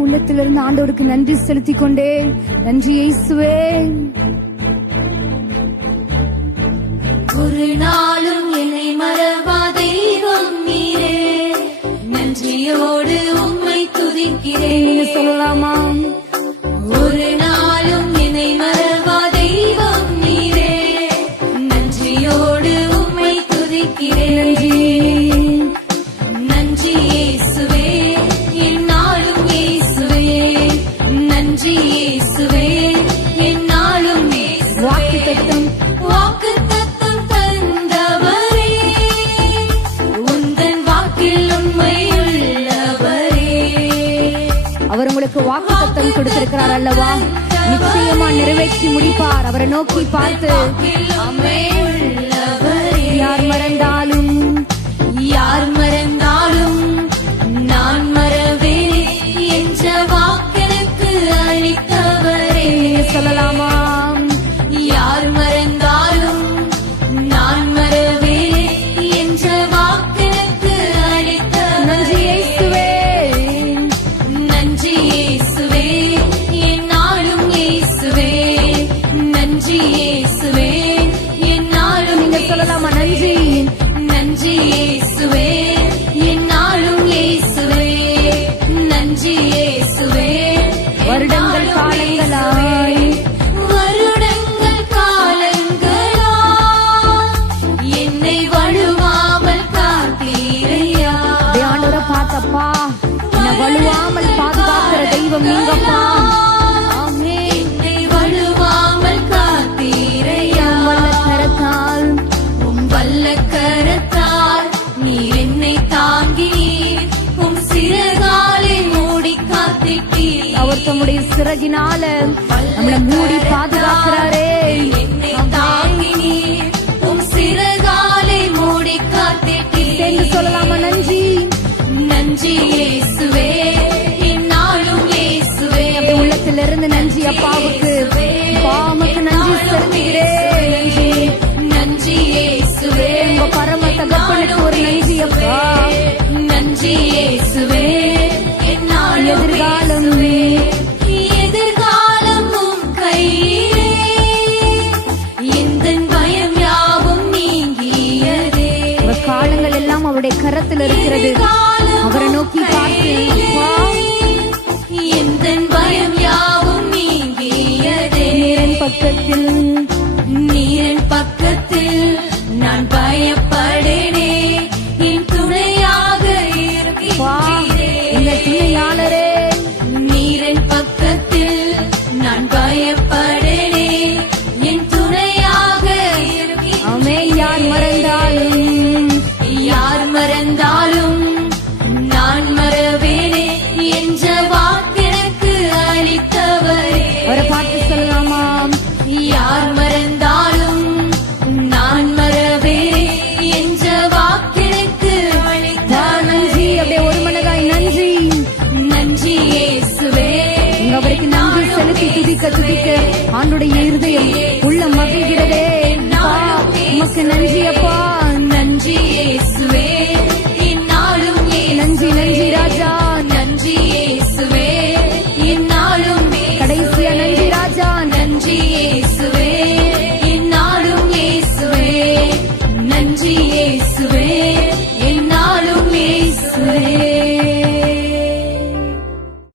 உள்ளத்திலிருந்து ஆண்டவருக்கு நன்றி செலுத்திக் கொண்டே, நன்றி இயேசுவே. ஒரு நாளும் என்னை மறவா தெய்வம் நீரே, நன்றியோடு உம்மை துதிக்கிறேன். நீங்க சொல்லலாமா? ஒரு நாளும் என்னை மறவா தெய்வம் நீரே, நன்றியோடு உம்மை துதிக்கிறேன். நன்றி இயேசுவே, என்னாலும் இயேசுவே, நன்றி இயேசுவே, என்னாலும் வாக்குத்தத்தம் வாக்குத்தத்தம் தந்தவரே, உந்தன் வாக்கில் உண்மை உள்ளவரே. அவர் உங்களுக்கு வாக்குத்தத்தம் கொடுத்திருக்கிறார் அல்லவா? நிச்சயமா நிறைவேற்றி முடிப்பார். அவரை நோக்கி பார்த்து, யார் மறந்தாலும் யார் மறந்தாலும் நான் மறவேன் என்ற வாக்கெனக்கு அளித்தவரே. சொல்லலாமா? யார் மறந்தாலும் நான் மறவேன் என்ற வாக்கெனக்கு அளித்தவரே. நன்றி இயேசுவே, நன்றி இயேசுவே, என்னாலும் இயேசுவே, நன்றி இயேசுவே, என்னாலும் நீங்க சொல்லலாமா? நன்றி நன்றி இயேசுவே, என்னாலும் இயேசுவே, நன்றி இயேசுவே. வருடங்கள் காலங்களாய் வருடங்கள் காலங்களாய் என்னை வழுவாமல் காத்தீரையா. ஆண்டவரை பார்த்தப்பா, என்னை வலுவாமல் பாதுகாக்கிற தெய்வம் நீங்கப்பா. என்னை வழுவாமல் காத்தீரையா. வல்லக்கரத்தால் உம் வல்லக்கரத்தால் நீர் என்னை தாங்கி, உம் சிறகாலை மூடி காத்திட்டீர். அவர் தம்முடைய சிறகினால நம்மளை மூடி பாதுகாக்கிறாரே. என்னை தாங்கி நீர் உம் சிறகாலை மூடி காத்திட்டீர். என்று சொல்லலாமா? நன்றி நன்றி இயேசுவே, என்னாலும் இயேசுவே. அப்படி உள்ளத்திலிருந்து நன்றி அப்பாவுக்கு, அப்பாவுக்கு நன்றி செலுத்துகிறேன். நன்றி நன்றி இயேசுவே, உங்க பரம தகப்பனுக்கு ஒரு நன்றி அப்பா. நன்றி இயேசுவே, என்னாலும் எதிர்காலம் எதிர்காலம் உம் கையிலே, எந்தன் பயம் யாவும் நீங்கியதே. உங்க காலங்கள் எல்லாம் அவருடைய கரத்தில் இருக்கிறது. அவரை நோக்கி பார்த்து, எந்தன் பயம் யாவும் நீங்கியதே. நீரின் பக்கத்தில் நீரின் பக்கத்தில் நான் பயப்பட